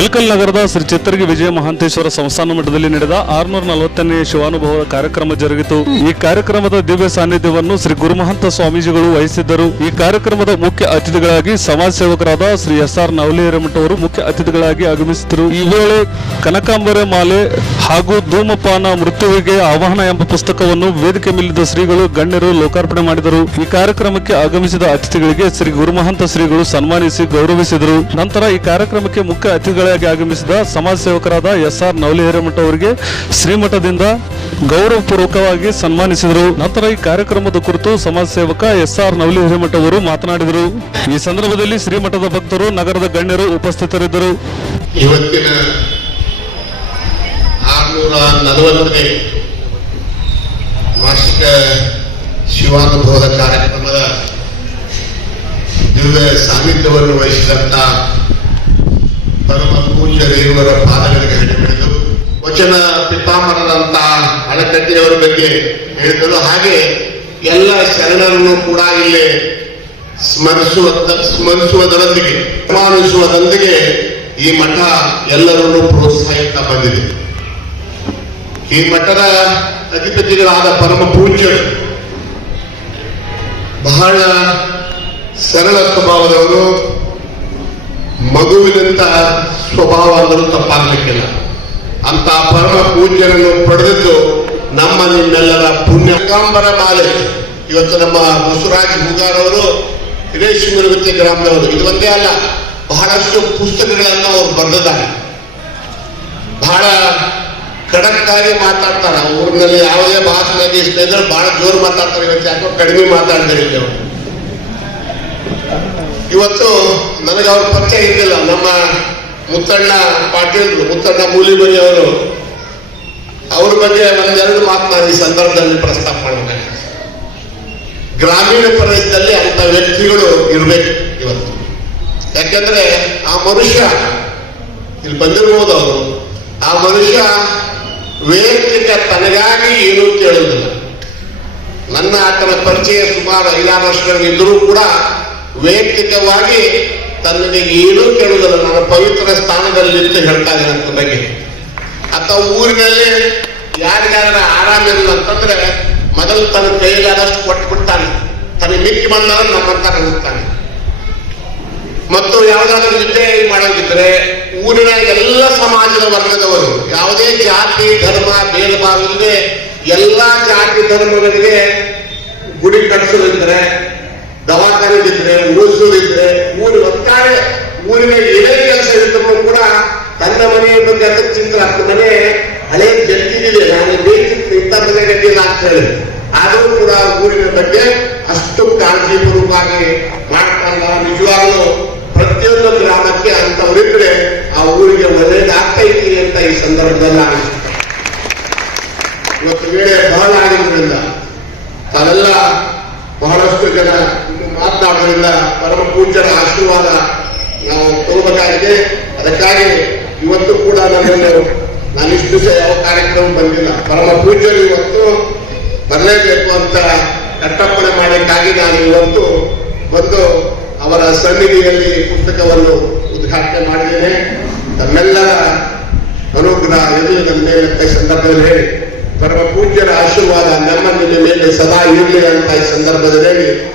ಇಳಕಲ್ ನಗರದ ಶ್ರೀ ಚಿತ್ತರ್ಗಿ ವಿಜಯ ಮಹಾಂತೇಶ್ವರ ಸಂಸ್ಥಾನ ಮಠದಲ್ಲಿ ನಡೆದ ಆರ್ನೂರ ನಲವತ್ತನೇ ಶಿವಾನುಭವ ಕಾರ್ಯಕ್ರಮ ಜರುಗಿತು. ಈ ಕಾರ್ಯಕ್ರಮದ ದಿವ್ಯ ಸಾನ್ನಿಧ್ಯವನ್ನು ಶ್ರೀ ಗುರುಮಹಂತ ಸ್ವಾಮೀಜಿಗಳು ವಹಿಸಿದ್ದರು. ಈ ಕಾರ್ಯಕ್ರಮದ ಮುಖ್ಯ ಅತಿಥಿಗಳಾಗಿ ಸಮಾಜ ಸೇವಕರಾದ ಶ್ರೀ ಎಸ್ ಆರ್ ನವಲೇರಮಠ ಅವರು ಮುಖ್ಯ ಅತಿಥಿಗಳಾಗಿ ಆಗಮಿಸಿದರು ಈ ವೇಳೆ ಕನಕಾಂಬರ ಮಾಲೆ ಹಾಗೂ ಧೂಮಪಾನ, ಮೃತ್ಯುವಿಗೆ ಆಹ್ವಾನ ಎಂಬ ಪುಸ್ತಕವನ್ನು ವೇದಿಕೆ ಮೇಲಿದ್ದ ಶ್ರೀಗಳು ಗಣ್ಯರು ಲೋಕಾರ್ಪಣೆ ಮಾಡಿದರು. ಈ ಕಾರ್ಯಕ್ರಮಕ್ಕೆ ಆಗಮಿಸಿದ ಅತಿಥಿಗಳಿಗೆ ಶ್ರೀ ಗುರುಮಹಂತ ಶ್ರೀಗಳು ಸನ್ಮಾನಿಸಿ ಗೌರವಿಸಿದರು. ನಂತರ ಈ ಕಾರ್ಯಕ್ರಮಕ್ಕೆ ಮುಖ್ಯ ಅತಿಥಿಗಳಾಗಿ ಆಗಮಿಸಿದ ಸಮಾಜ ಸೇವಕರಾದ ಎಸ್ ಆರ್ ನವಲಿ ಹಿರೇಮಠ ಅವರಿಗೆ ಶ್ರೀಮಠದಿಂದ ಗೌರವಪೂರ್ವಕವಾಗಿ ಸನ್ಮಾನಿಸಿದರು. ನಂತರ ಈ ಕಾರ್ಯಕ್ರಮದ ಕುರಿತು ಸಮಾಜ ಸೇವಕ ಎಸ್ ಆರ್ ನವಲಿ ಹಿರೇಮಠ ಅವರು ಮಾತನಾಡಿದರು. ಈ ಸಂದರ್ಭದಲ್ಲಿ ಶ್ರೀಮಠದ ಭಕ್ತರು, ನಗರದ ಗಣ್ಯರು ಉಪಸ್ಥಿತರಿದ್ದರು. ಇವತ್ತಿನ ಶಿವಾನುಭವದ ಕಾರ್ಯಕ್ರಮದ ದಿವ್ಯ ಸಾನ್ನಿಧ್ಯವನ್ನು ವಹಿಸಿದಂತ ಪರಮ ಪೂಜ್ಯ ದೇವರ ಪಾದಗಳಿಗೆ ಹಿಡಿದು ವಚನ ಪಿತಾಮರದಂತಹ ಅಣಕಟ್ಟಿಯವರ ಬಗ್ಗೆ ಹೇಳಿದರು. ಹಾಗೆ ಎಲ್ಲ ಶರಣರನ್ನು ಕೂಡ ಇಲ್ಲಿ ಸ್ಮರಿಸುವ ಸ್ಮರಿಸುವುದರೊಂದಿಗೆ ಸನ್ಮಾನಿಸುವುದರೊಂದಿಗೆ ಈ ಮಠ ಎಲ್ಲರನ್ನು ಪ್ರೋತ್ಸಾಹಿಸ್ತಾ ಬಂದಿದೆ. ಈ ಮಠದ ಅಧಿಪತಿಗಳಾದ ಪರಮ ಪೂಜ್ಯರು ಬಹಳ ಸರಳ ಸ್ವಭಾವದವರು ಸ್ವಭಾವ ಅಂದರೂ ತಪ್ಪಾಗಲಿಕ್ಕಿಲ್ಲ. ಅಂತ ಪರಮ ಪೂಜ್ಯರನ್ನು ಪಡೆದಿದ್ದು ನಮ್ಮ ನಿಮ್ಮೆಲ್ಲರ ಪುಣ್ಯ. ಕಾಂಬರ ಮಾಲೆ ಇವತ್ತು ನಮ್ಮ ಬಸವರಾಜ್ ಹೂಗಾರ್ ಅವರು ಹಿರೇಶಿಂಗರಗುತ್ತಿ ಗ್ರಾಮದವರು. ಇದು ಒಂದೇ ಅಲ್ಲ, ಬಹಳಷ್ಟು ಪುಸ್ತಕಗಳನ್ನು ಅವರು ಬರೆದಿದ್ದಾರೆ. ಬಹಳ ಖಡಕ್ಕಾಗಿ ಮಾತಾಡ್ತಾರ. ಊರಿನಲ್ಲಿ ಯಾವುದೇ ಭಾಷಣ ಇದ್ರೆ ಬಹಳ ಜೋರು ಮಾತಾಡ್ತಾರೆ. ಇವತ್ತು ಯಾಕೋ ಕಡಿಮೆ ಮಾತಾಡ್ತಾರೆ ಇಲ್ಲಿ ಇವತ್ತು ನನಗೆ ಅವ್ರ ಪರಿಚಯ ಇದ್ದಿಲ್ಲ. ನಮ್ಮ ಮುತ್ತಣ್ಣ ಪಾಟೀಲ್, ಮುತ್ತಣ್ಣ ಮೂಲಿಮನಿ ಅವರು, ಅವ್ರ ಬಗ್ಗೆ ಒಂದೆರಡು ಮಾತು ನಾನು ಈ ಸಂದರ್ಭದಲ್ಲಿ ಪ್ರಸ್ತಾಪ ಮಾಡ್ಬೇಕು ಗ್ರಾಮೀಣ ಪ್ರದೇಶದಲ್ಲಿ ಅಂತ ವ್ಯಕ್ತಿಗಳು ಇರಬೇಕು ಇವತ್ತು. ಯಾಕೆಂದ್ರೆ ಆ ಮನುಷ್ಯ, ಇಲ್ಲಿ ಬಂದಿರಬಹುದು ಅವರು, ಆ ಮನುಷ್ಯ ವೈಯಕ್ತಿಕ ತನಗಾಗಿ ಏನು ಕೇಳುವುದಿಲ್ಲ. ನನ್ನ ಆತನ ಪರಿಚಯ ಸುಮಾರು ಐದಾರು ವರ್ಷಗಳಿದ್ದರೂ ಕೂಡ ವೈಯಕ್ತಿಕವಾಗಿ ತನ್ನಗೆ ಏನೂ ಕೇಳುವುದಿಲ್ಲ. ನನ್ನ ಪವಿತ್ರ ಸ್ಥಾನದಲ್ಲಿ ನಿಂತು ಹೇಳ್ತಾ ಇದ್ದೀನಿ ಅಂತ ಬಗ್ಗೆ ಅಥವಾ ಊರಿನಲ್ಲಿ ಯಾರಿಗಾರ ಆರಾಮಿಲ್ಲ ಅಂತಂದ್ರೆ ಮೊದಲು ತನ್ನ ಕೈಲಾದಷ್ಟು ಕೊಟ್ಟು ಬಿಡ್ತಾನೆ. ತನಗೆ ಮಿಕ್ಕಿ ಬಂದಾಗ ನಮ್ಮಂತ ಹೋಗ್ತಾನೆ ಮತ್ತು ಯಾವುದಾದ್ರೂ ನಿದ್ದೆ ಮಾಡೋದಿದ್ರೆ ಊರಿನ ಎಲ್ಲ ಸಮಾಜದ ವರ್ಗದವರು, ಯಾವುದೇ ಜಾತಿ, ಧರ್ಮ ಭೇದ ಭಾವ ಇಲ್ಲದೆ ಎಲ್ಲಾ ಜಾತಿ, ಧರ್ಮಗಳಿಗೆ ಗುಡಿ ಕಟ್ಟಿಸೋದಿದ್ರೆ ದವಾಖಾನೆದಿದ್ರೆ ಉಳಿಸೋದಿದ್ರೆ ಊರು ಒಟ್ಟಾರೆ ಊರಿನ ಏನೇ ಕೆಲಸ ಇದ್ದರೂ ಕೂಡ ತನ್ನ ಮನೆಯ ಬಗ್ಗೆ ಅಂತ ಚಿಂತೆ ಆಗ್ತದೆ ಮನೆ ಹಳೆ ಜಲ್ದಿದೆ ನಾನು ಬೇಕಿತ್ತು ಇಂಥ ಮನೆ ಹೇಳಿ. ಆದರೂ ಕೂಡ ಊರಿನ ಬಗ್ಗೆ ಅಷ್ಟು ಕಾಳಜಿ ಪೂರ್ವಕವಾಗಿ ಮಾಡ್ತಾರಲ್ಲ ನಿಜವಾಗ್ಲೂ ಪ್ರತಿಯೊಂದು ಗ್ರಾಮಕ್ಕೆ ಅಂತವರಿದ್ರೆ ಆ ಊರಿಗೆ ಒಳ್ಳೇದಾಗ್ತೈತಿ ಅಂತ ಈ ಸಂದರ್ಭದಲ್ಲಿ ಇವತ್ತು ವೇಳೆ ಬಹಳ ಆಗಿರೋದ್ರಿಂದ ತಾವೆಲ್ಲ ಬಹಳಷ್ಟು ಜನ ಇನ್ನು ಪರಮ ಪೂಜ್ಯರ ಆಶೀರ್ವಾದ ನಾವು ತಗೋಬೇಕಾಗಿದೆ ಅದಕ್ಕಾಗಿ ಇವತ್ತು ಕೂಡ ನನ್ನನ್ನು ನಾನು ಇಷ್ಟು ದಿವಸ ಯಾವ ಕಾರ್ಯಕ್ರಮ ಬಂದಿಲ್ಲ. ಪರಮ ಪೂಜ್ಯರು ಇವತ್ತು ಬರಲೇಬೇಕು ಅಂತ ಕಟ್ಟಪ್ಪಣೆ ಮಾಡಲಿಕ್ಕಾಗಿ ನಾನು ಇವತ್ತು ಬಂದು ಅವರ ಸನ್ನಿಧಿಯಲ್ಲಿ ಪುಸ್ತಕವನ್ನು ಉದ್ಘಾಟನೆ ಮಾಡಿದ್ದೇನೆ. ತಮ್ಮೆಲ್ಲರ ಅನುಗ್ರಹ ಇರಲಿ. ನನ್ನ ಮೇಲೆ ಸಂದರ್ಭದಲ್ಲಿ ಹೇಳಿ. ಪರಮ ಪೂಜ್ಯರ ಆಶೀರ್ವಾದ ನಮ್ಮ ಮೇಲೆ ಸದಾ ಇರಲಿ ಅಂತ ಈ ಸಂದರ್ಭದಲ್ಲಿ ಹೇಳಿ